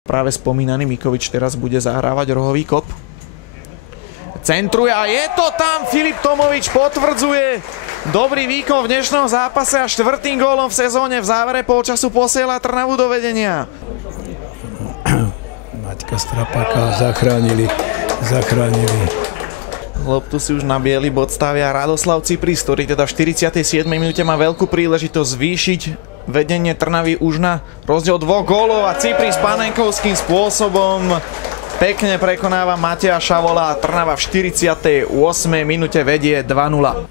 Práve spomínaný Mikovič teraz bude zahrávať rohový kop. Centruje a je to tam! Filip Tomovič potvrdzuje dobrý výkon v dnešnom zápase a štvrtým gólom v sezóne v závere polčasu posiela Trnavu do vedenia. Maťka Strapáka zachránili. Loptu si už na biely bod stavia Radoslav Cypris, ktorý teda v 47. minúte má veľkú príležitosť zvýšiť vedenie Trnavy už na rozdiel 2 gólov a Cypris panenkovským spôsobom pekne prekonáva Mateja Šavola a Trnava v 48. minúte vedie 2-0.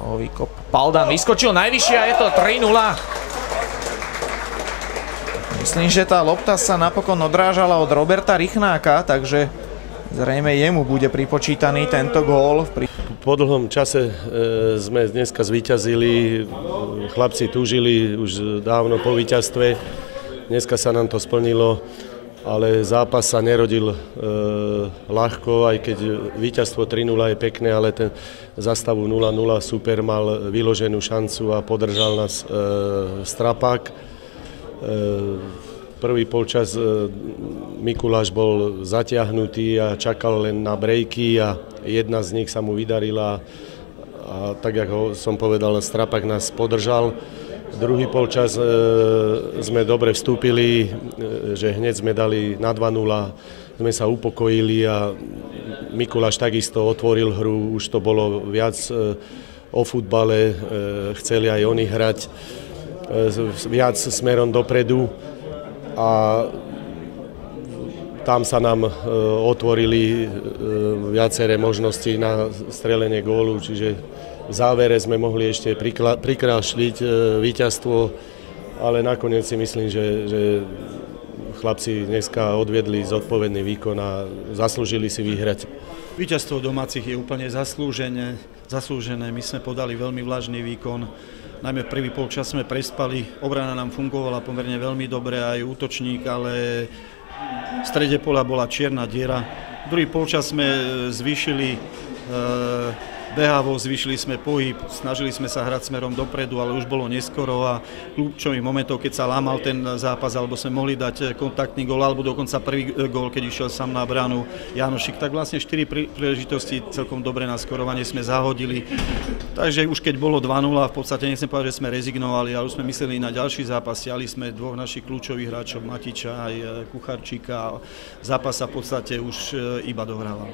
Rohový kop. Paldan vyskočil najvyššie a je to 3-0. Myslím, že tá lopta sa napokon odrážala od Roberta Rychnáka, takže zrejme jemu bude pripočítaný tento gól. Po dlhom čase sme dneska zvíťazili, chlapci túžili už dávno po víťazstve, dneska sa nám to splnilo, ale zápas sa nerodil ľahko, aj keď víťazstvo 3-0 je pekné, ale ten zastavu 0-0 super mal vyloženú šancu a podržal nás Strapák. Prvý polčas Mikuláš bol zatiahnutý a čakal len na brejky a jedna z nich sa mu vydarila a tak, ako som povedal, Strapák nás podržal. Druhý polčas sme dobre vstúpili, že hneď sme dali na 2-0, sme sa upokojili a Mikuláš takisto otvoril hru, už to bolo viac o futbale, chceli aj oni hrať viac smerom dopredu. A tam sa nám otvorili viaceré možnosti na strelenie gólu, čiže v závere sme mohli ešte prikrášliť víťazstvo, ale nakoniec si myslím, že chlapci dneska odviedli zodpovedný výkon a zaslúžili si vyhrať. Víťazstvo domácich je úplne zaslúžené. My sme podali veľmi vlažný výkon. Najmä prvý polčas sme prespali, obrana nám fungovala pomerne veľmi dobre, aj útočník, ale v strede poľa bola čierna diera. Druhý polčas sme zvýšili behavosť, zvýšili sme pohyb, snažili sme sa hrať smerom dopredu, ale už bolo neskoro a kľúčových momentov, keď sa lámal ten zápas, alebo sme mohli dať kontaktný gól, alebo dokonca prvý gól, keď išiel sám na bránu Janošik, tak vlastne 4 príležitosti celkom dobre na skorovanie sme zahodili. Takže už keď bolo 2-0, v podstate nechcem povedať, že sme rezignovali, ale už sme mysleli na ďalší zápas, siali sme dvoch našich kľúčových hráčov, Matiča aj Kucharčíka a zápas sa v podstate už iba dohrával.